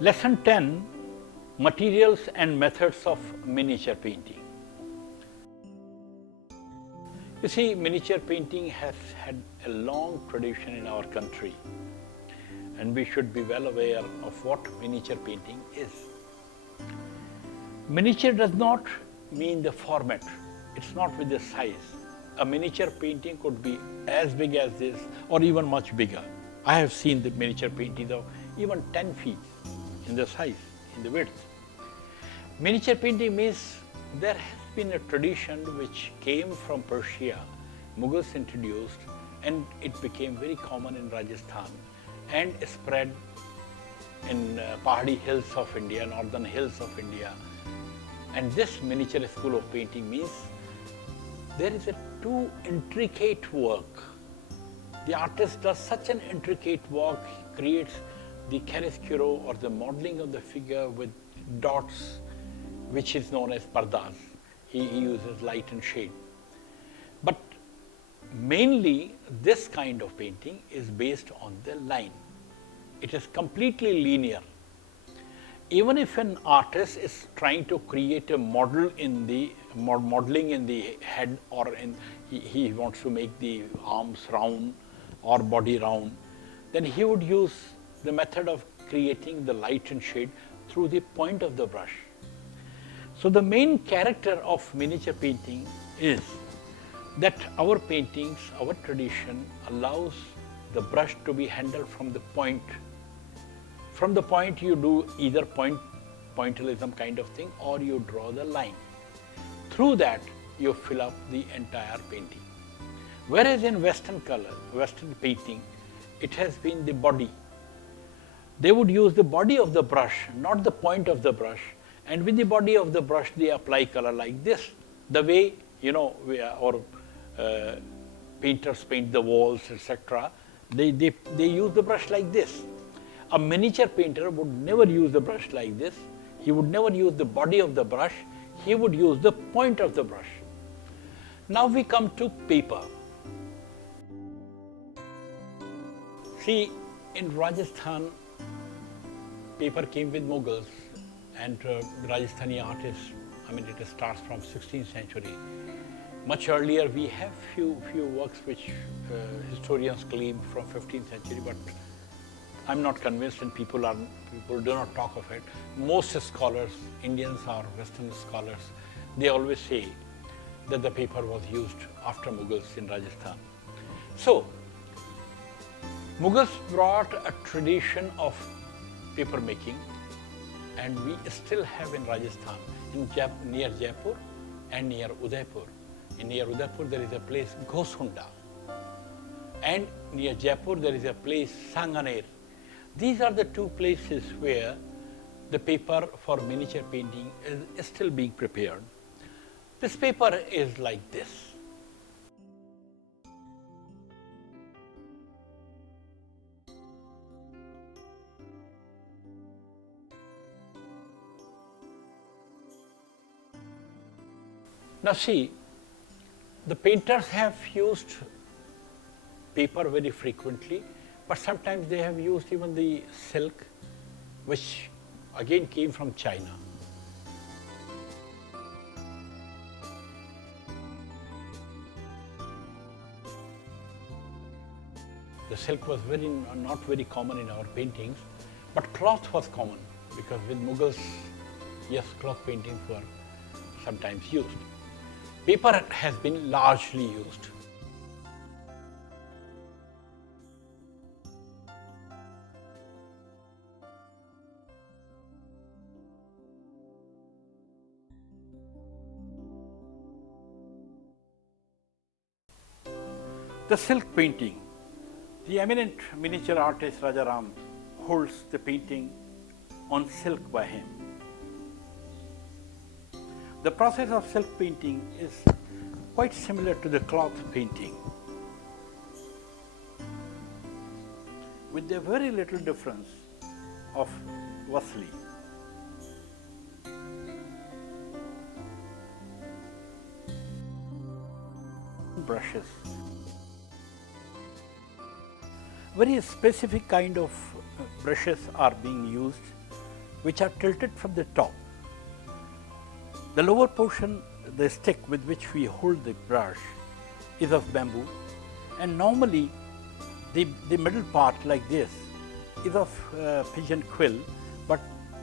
Lesson 10, Materials and Methods of Miniature Painting. You see, miniature painting has had a long tradition in our country, and we should be well aware of what miniature painting is. Miniature does not mean the format, it's not with the size. A miniature painting could be as big as this or even much bigger. I have seen the miniature paintings of even 10 feet in the size, in the width. Miniature painting means there has been a tradition which came from Persia, Mughals introduced, and it became very common in Rajasthan and spread in Pahadi hills of India, northern hills of India. And this miniature school of painting means there is a too intricate work. The artist does such an intricate work, he creates the chiaroscuro or the modeling of the figure with dots, which is known as pardas. He uses light and shade. But mainly this kind of painting is based on the line. It is completely linear. Even if an artist is trying to create a model in the modeling in the head, or he wants to make the arms round or body round, then he would use the method of creating the light and shade through the point of the brush. So the main character of miniature painting is that our paintings, our tradition allows the brush to be handled from the point. From the point you do either pointillism kind of thing, or you draw the line. Through that you fill up the entire painting. Whereas in Western painting, it has been the body. They would use the body of the brush, not the point of the brush, and with the body of the brush they apply color like this. The way, our painters paint the walls, etc. They use the brush like this. A miniature painter would never use the brush like this. He would never use the body of the brush. He would use the point of the brush. Now we come to paper. See, in Rajasthan, paper came with Mughals, and Rajasthani artists, it starts from 16th century. Much earlier, we have few works which historians claim from 15th century, but I'm not convinced, and people do not talk of it. Most scholars, Indians or Western scholars, they always say that the paper was used after Mughals in Rajasthan. So, Mughals brought a tradition of paper making, and we still have in Rajasthan, near Jaipur and near Udaipur. Near Udaipur there is a place Ghosunda, and near Jaipur there is a place Sanganer. These are the two places where the paper for miniature painting is still being prepared. This paper is like this. Now see, the painters have used paper very frequently, but sometimes they have used even the silk, which again came from China. The silk was not very common in our paintings, but cloth was common, because with Mughals, yes, cloth paintings were sometimes used. Paper has been largely used. The silk painting. The eminent miniature artist Rajaram holds the painting on silk by him. The process of silk painting is quite similar to the cloth painting, with a very little difference of vasli. Brushes. Very specific kind of brushes are being used which are tilted from the top. The lower portion, the stick with which we hold the brush, is of bamboo, and normally the middle part like this is of pigeon quill, but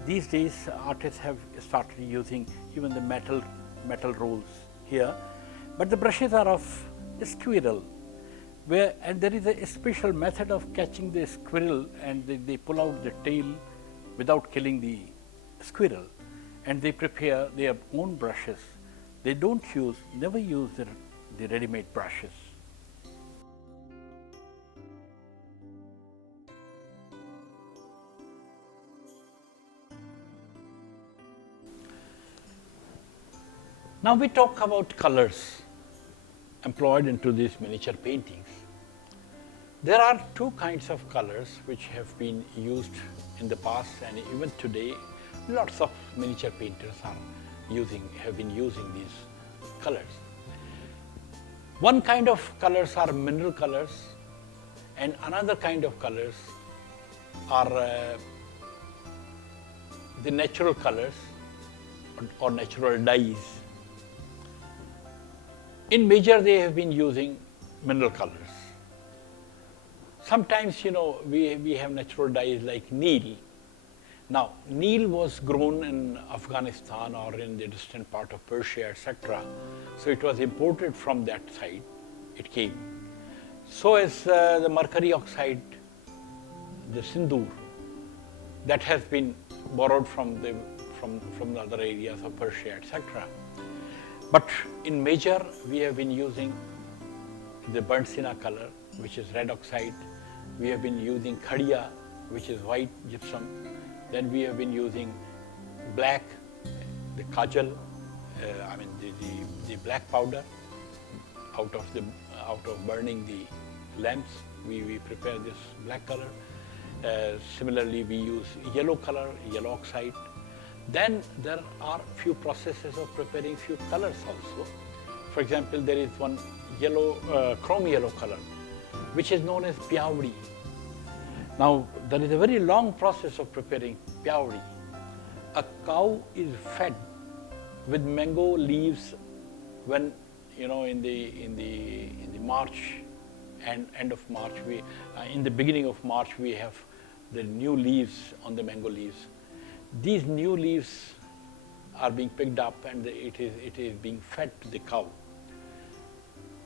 these days artists have started using even the metal rolls here. But the brushes are of squirrel, and there is a special method of catching the squirrel, and they pull out the tail without killing the squirrel, and they prepare their own brushes. They never use the ready-made brushes. Now we talk about colors employed into these miniature paintings. There are two kinds of colors which have been used in the past, and even today lots of miniature painters have been using these colors. One kind of colors are mineral colors, and another kind of colors are the natural colors or natural dyes. In major, they have been using mineral colors. Sometimes, we have natural dyes like neil. Now, neil was grown in Afghanistan or in the distant part of Persia, etc. So it was imported from that side, it came. So is the mercury oxide, the sindoor, that has been borrowed from the other areas of Persia, etc. But in major, we have been using the burnt sienna color, which is red oxide. We have been using khadiya, which is white gypsum. Then we have been using black, the kajal, the black powder. Out of burning the lamps, we prepare this black color. Similarly, we use yellow color, yellow oxide. Then there are few processes of preparing few colors also. For example, there is one yellow, chrome yellow color, which is known as pyawdi. Now, there is a very long process of preparing pyawdi. A cow is fed with mango leaves when, in the March and end of March, in the beginning of March, we have the new leaves on the mango leaves. These new leaves are being picked up, and it is being fed to the cow.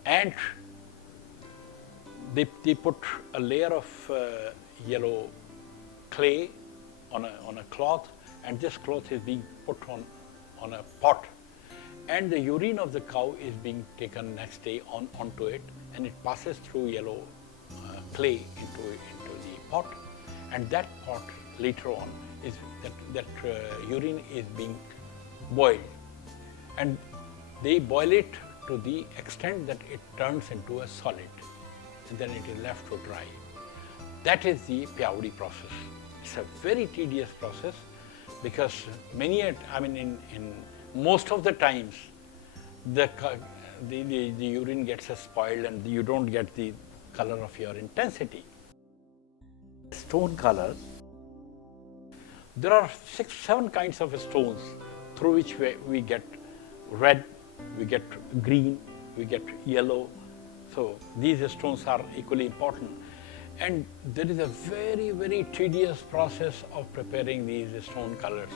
And they put a layer of yellow clay on a cloth, and this cloth is being put on a pot, and the urine of the cow is being taken next day onto it, and it passes through yellow clay into the pot, and that pot later on is that urine is being boiled, and they boil it to the extent that it turns into a solid, and then it is left to dry. That is the pyawdi process. It's a very tedious process, because in most of the times the urine gets spoiled and you don't get the color of your intensity. Stone color. There are 6-7 kinds of stones through which we get red, we get green, we get yellow. So these stones are equally important. And there is a very, very tedious process of preparing these stone colors.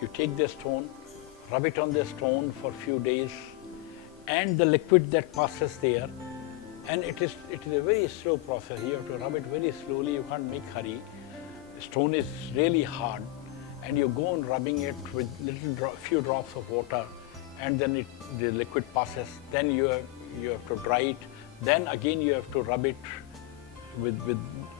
You take the stone, rub it on the stone for a few days, and the liquid that passes there, and it is a very slow process. You have to rub it very slowly, you can't make hurry. The stone is really hard, and you go on rubbing it with few drops of water, and then the liquid passes. Then you have to dry it. Then again you have to rub it with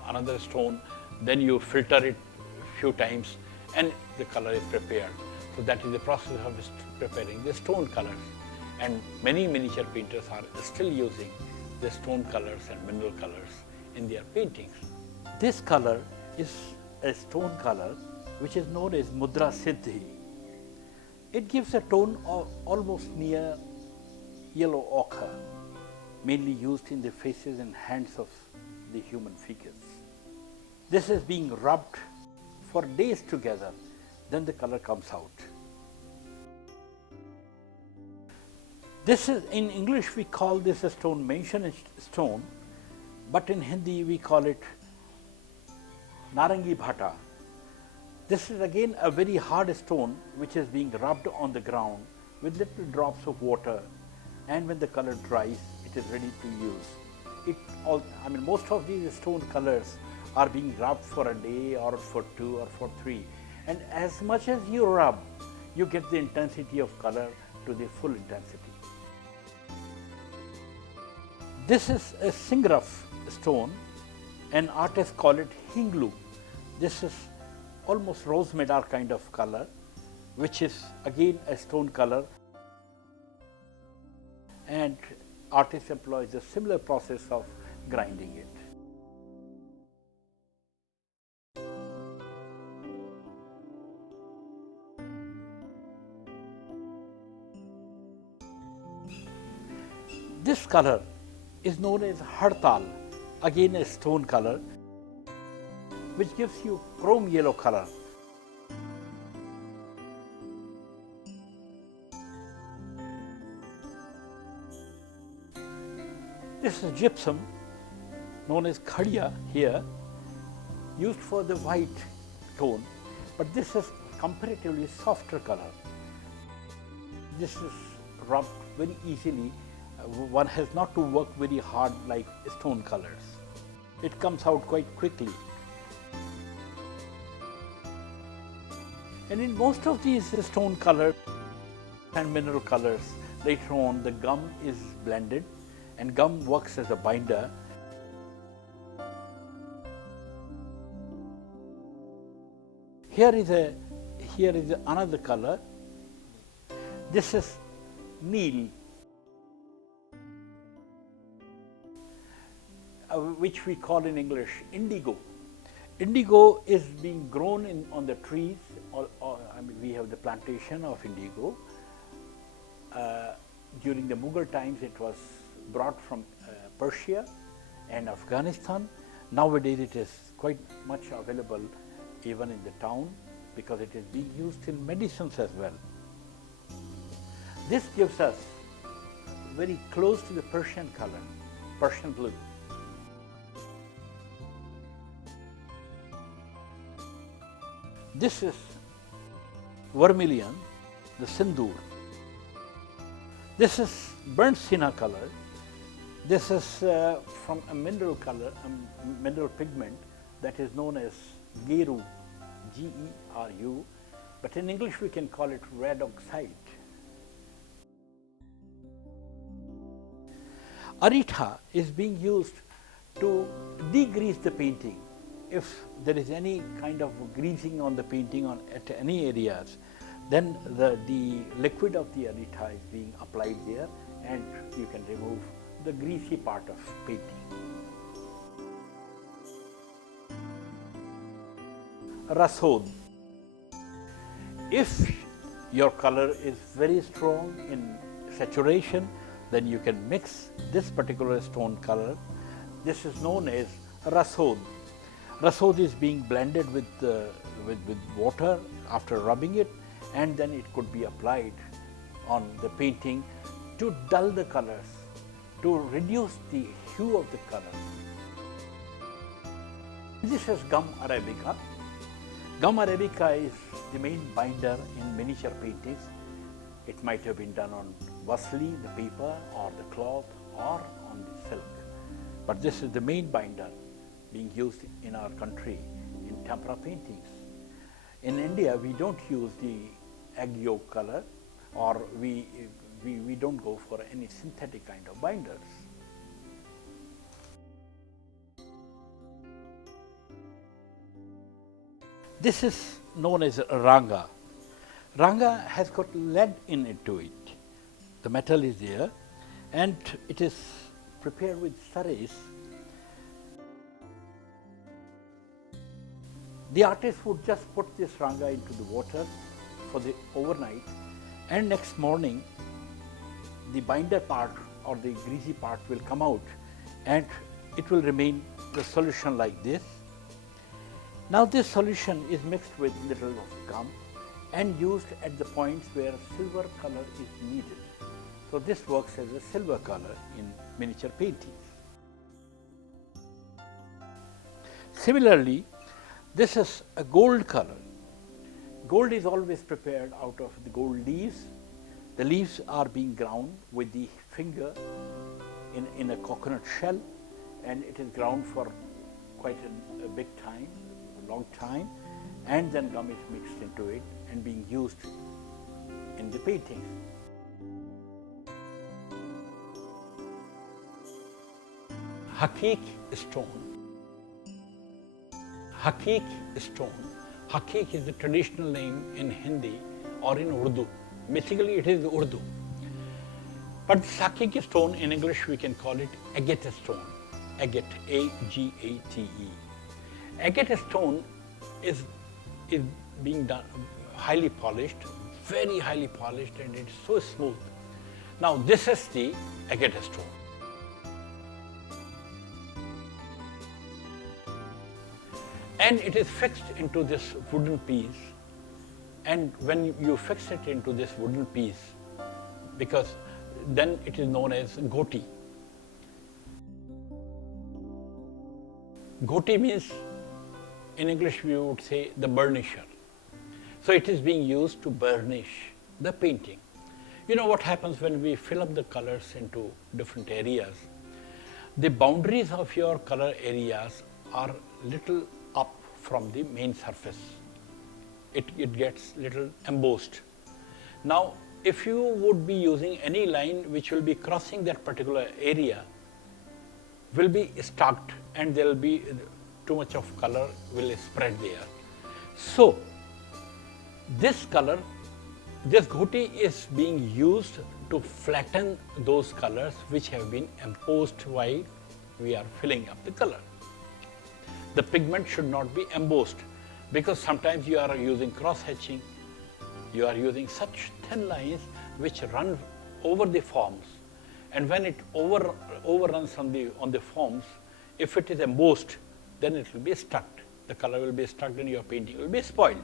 another stone. Then you filter it a few times, and the color is prepared. So that is the process of preparing the stone colors. And many miniature painters are still using the stone colors and mineral colors in their paintings. This color is a stone color which is known as mudra siddhi. It gives a tone of almost near yellow ochre, mainly used in the faces and hands of the human figures. This is being rubbed for days together, then the color comes out. This is, in English we call this a stone mention stone, but in Hindi we call it Narangi Bhata. This is again a very hard stone which is being rubbed on the ground with little drops of water, and when the color dries, it is ready to use. Most of these stone colors are being rubbed for a day or for 2 or for 3, and as much as you rub, you get the intensity of color to the full intensity. This is a Singraf stone, and artists call it Hinglu. This is almost rose madar kind of color, which is again a stone color, and artist employs a similar process of grinding it. This color is known as Hartal, again a stone color, which gives you chrome yellow color. This is gypsum, known as Khadiya here, used for the white tone, but this is comparatively softer color. This is rubbed very easily. One has not to work very hard like stone colors. It comes out quite quickly. And in most of these stone colors and mineral colors, later on the gum is blended, and gum works as a binder. Here is another color. This is Neel, which we call in English indigo. Indigo is being grown on the trees, we have the plantation of indigo. During the Mughal times, it was brought from Persia and Afghanistan. Nowadays, it is quite much available even in the town, because it is being used in medicines as well. This gives us very close to the Persian color, Persian blue. This is vermilion, the sindoor. This is burnt sienna color. This is from a mineral color, a mineral pigment that is known as Geru, G-E-R-U, but in English we can call it red oxide. Aritha is being used to degrease the painting. If there is any kind of greasing on the painting at any areas, then the liquid of the aritha is being applied there, and you can remove the greasy part of painting. Rasod. If your color is very strong in saturation, then you can mix this particular stone color. This is known as rasod. Rasod is being blended with water after rubbing it, and then it could be applied on the painting to dull the colors, to reduce the hue of the color. This is gum arabica. Gum arabica is the main binder in miniature paintings. It might have been done on vasli, the paper, or the cloth, or on the silk. But this is the main binder being used in our country in tempera paintings. In India, we don't use the egg yolk color, or we don't go for any synthetic kind of binders. This is known as ranga. Ranga has got lead into it. The metal is there, and it is prepared with saris. The artist would just put this ranga into the water for the overnight, and next morning the binder part or the greasy part will come out, and it will remain the solution like this. Now this solution is mixed with little of gum, and used at the points where silver color is needed. So this works as a silver color in miniature paintings. Similarly, this is a gold color. Gold is always prepared out of the gold leaves. The leaves are being ground with the finger in a coconut shell, and it is ground for quite a big time, a long time, and then gum is mixed into it and being used in the paintings. Hakik stone. Hakik stone. Hakik is the traditional name in Hindi or in Urdu. Basically, it is Urdu. But Hakik stone in English we can call it agate stone. Agate, A-G-A-T-E. Agate stone is being done highly polished, very highly polished, and it's so smooth. Now this is the agate stone. And it is fixed into this wooden piece, and when you fix it into this wooden piece, because then it is known as goti. Goti means, in English we would say the burnisher. So it is being used to burnish the painting. You know what happens when we fill up the colors into different areas? The boundaries of your color areas are little up from the main surface. It gets little embossed. Now, if you would be using any line which will be crossing that particular area, will be stuck, and there will be too much of color will spread there. So, this color, this goti is being used to flatten those colors which have been imposed while we are filling up the color. The pigment should not be embossed, because sometimes you are using cross-hatching, you are using such thin lines which run over the forms, and when it overruns on the forms, if it is embossed, then it will be stuck. The color will be stuck and your painting will be spoiled.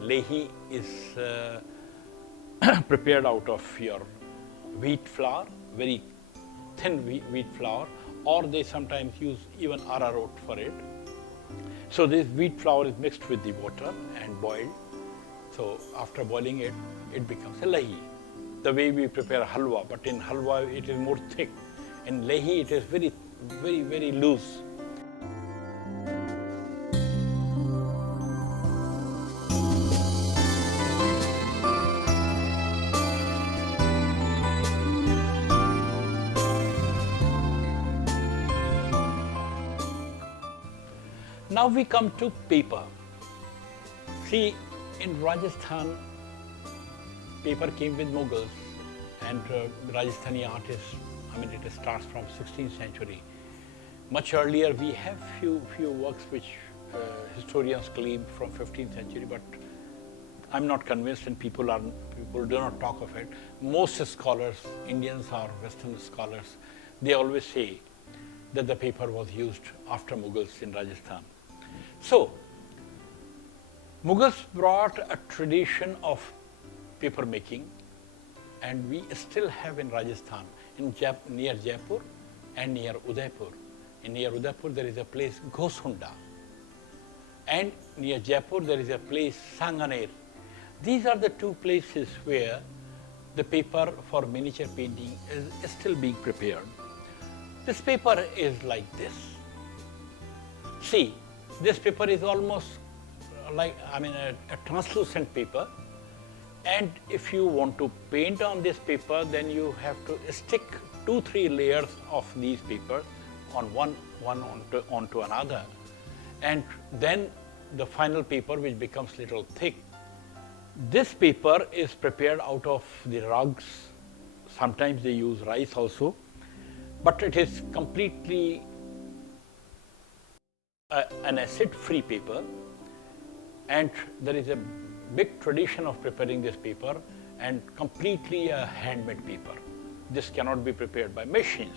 Lehi is prepared out of your wheat flour, very thin wheat flour, or they sometimes use even arrowroot for it. So this wheat flour is mixed with the water and boiled. So after boiling it, it becomes a lahi. The way we prepare halwa, but in halwa it is more thick. In lahi it is very, very, very loose. Now we come to paper. See, in Rajasthan, paper came with Mughals, and Rajasthani art is, it starts from 16th century. Much earlier, we have few works which historians claim from 15th century, but I'm not convinced, and people do not talk of it. Most scholars, Indians or Western scholars, they always say that the paper was used after Mughals in Rajasthan. So, Mughals brought a tradition of paper making, and we still have in Rajasthan, near Jaipur and near Udaipur. Near Udaipur there is a place Ghosunda, and near Jaipur there is a place Sanganer. These are the two places where the paper for miniature painting is still being prepared. This paper is like this. See, this paper is almost like, a translucent paper, and if you want to paint on this paper, then you have to stick 2-3 layers of these papers on one onto another, and then the final paper, which becomes little thick. This paper is prepared out of the rugs. Sometimes they use rice also, but it is completely an acid-free paper, and there is a big tradition of preparing this paper, and completely a handmade paper. This cannot be prepared by machines.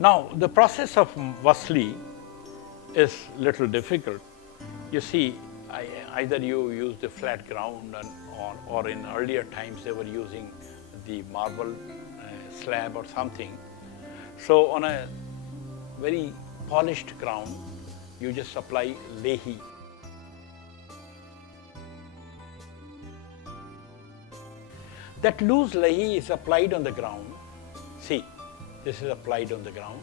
Now, the process of vasli is little difficult. You see, either you use the flat ground or in earlier times they were using the marble slab or something. So on a very polished ground, you just apply lehi. That loose lehi is applied on the ground. See, this is applied on the ground.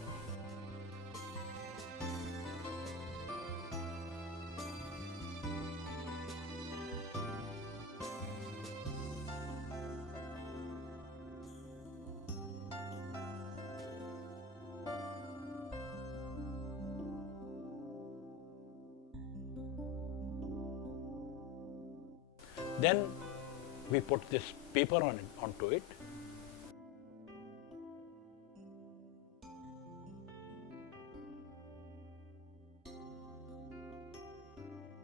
Then we put this paper onto it.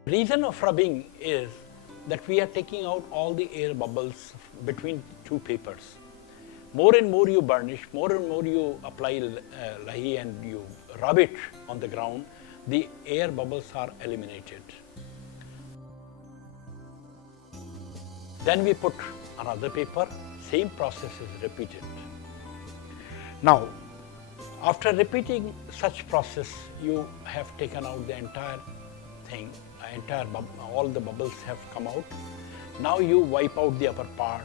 Reason of rubbing is that we are taking out all the air bubbles between two papers. More and more you burnish, more and more you apply lahi and you rub it on the ground, the air bubbles are eliminated. Then we put another paper, same process is repeated. Now, after repeating such process, you have taken out the entire thing, all the bubbles have come out. Now you wipe out the upper part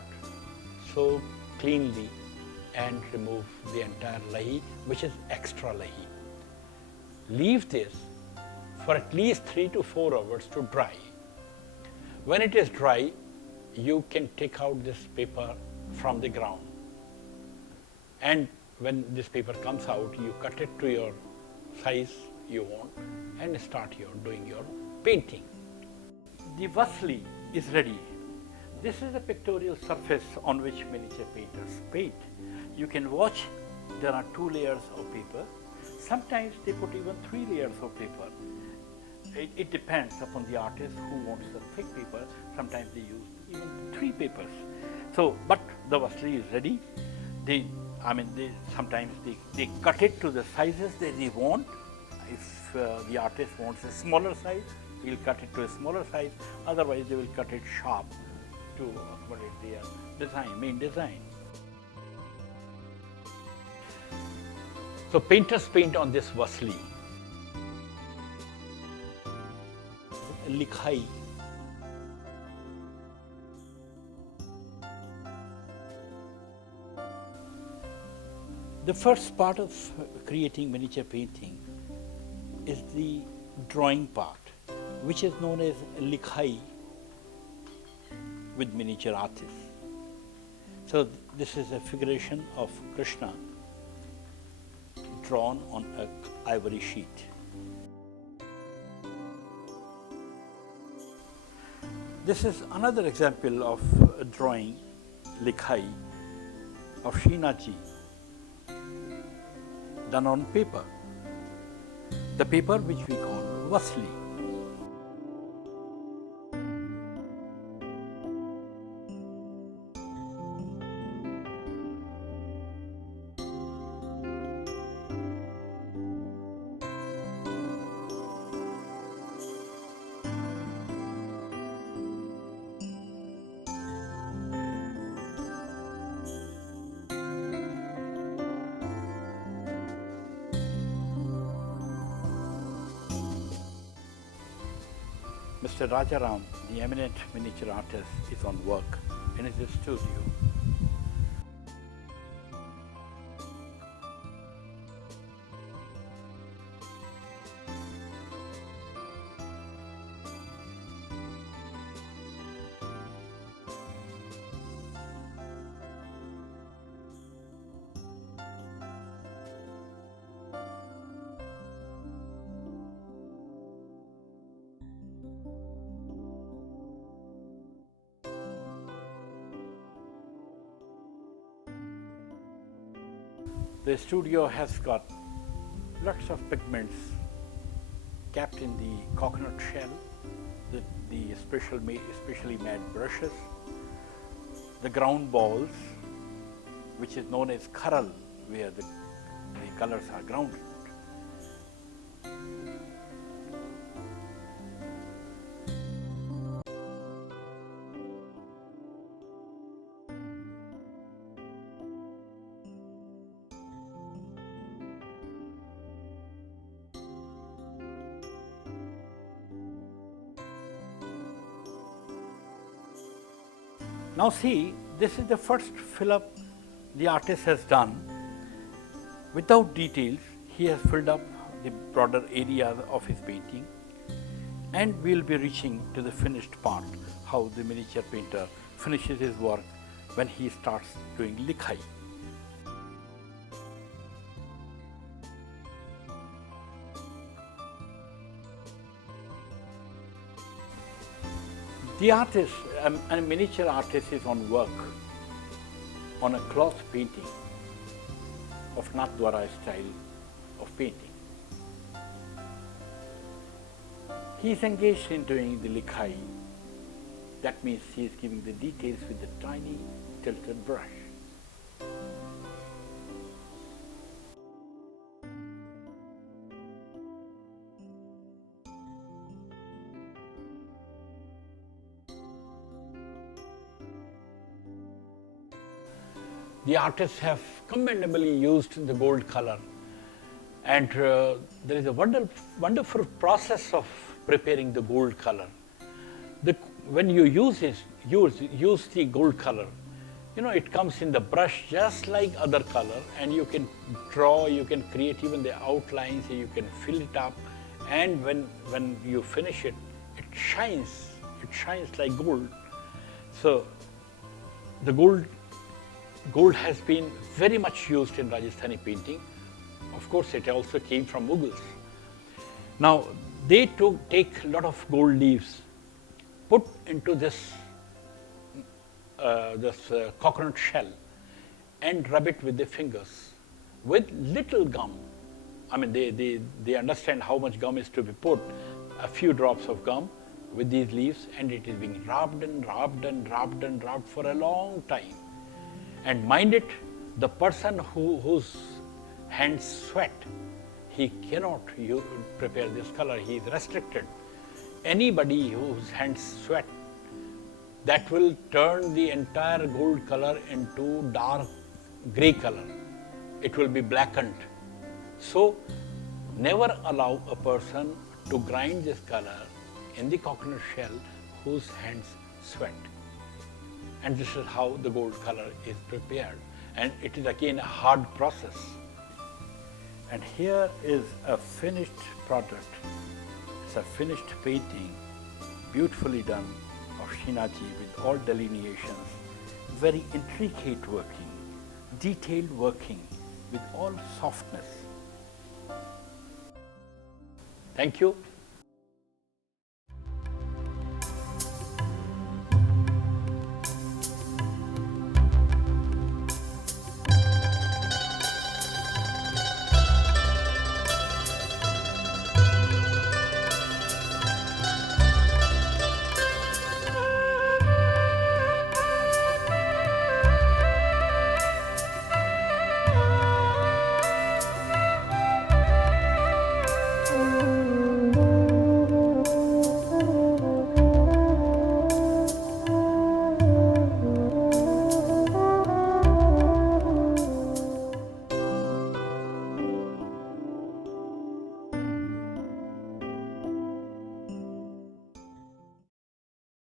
so cleanly and remove the entire lahi, which is extra lahi. Leave this for at least 3 to 4 hours to dry. When it is dry, you can take out this paper from the ground. And when this paper comes out, you cut it to your size you want and start doing your painting. The vasli is ready. This is a pictorial surface on which miniature painters paint. You can watch there are 2 layers of paper. Sometimes they put even 3 layers of paper. It depends upon the artist who wants the thick paper. Sometimes they use even 3 papers. So, but the vasli is ready. Sometimes they cut it to the sizes that they want. If the artist wants a smaller size, he'll cut it to a smaller size. Otherwise, they will cut it sharp to accommodate their main design. So painters paint on this vasli. Likhai. The first part of creating miniature painting is the drawing part, which is known as likhai with miniature artists. So this is a figuration of Krishna drawn on an ivory sheet. This is another example of a drawing, likhai, of Srinathji, done on paper, the paper which we call vasli. Mr. Rajaram, the eminent miniature artist, is on work in his studio. The studio has got lots of pigments kept in the coconut shell, the specially made brushes, the ground balls, which is known as kharal, where the colors are grounded. Now see, this is the first fill-up the artist has done. Without details, he has filled up the broader area of his painting, and we will be reaching to the finished part, how the miniature painter finishes his work when he starts doing likhai. The artist, a miniature artist, is on work on a cloth painting of Nathdwara style of painting. He is engaged in doing the likhai. That means he is giving the details with a tiny tilted brush. The artists have commendably used the gold color, and there is a wonderful process of preparing the gold color. When you use the gold color, it comes in the brush just like other color, and you can draw, you can create even the outlines, you can fill it up, and when you finish it, it shines like gold. So the gold has been very much used in Rajasthani painting. Of course, it also came from Mughals. Now, they take a lot of gold leaves, put into this coconut shell, and rub it with their fingers with little gum. I mean, they understand how much gum is to be put, a few drops of gum with these leaves, and it is being rubbed and rubbed and rubbed and rubbed for a long time. And mind it, the person whose hands sweat, he cannot prepare this color, he is restricted. Anybody whose hands sweat, that will turn the entire gold color into dark grey color. It will be blackened. So, never allow a person to grind this color in the coconut shell whose hands sweat. And this is how the gold color is prepared. And it is again a hard process. And here is a finished product. It's a finished painting, beautifully done, of Shinaji with all delineations, very intricate working, detailed working with all softness. Thank you.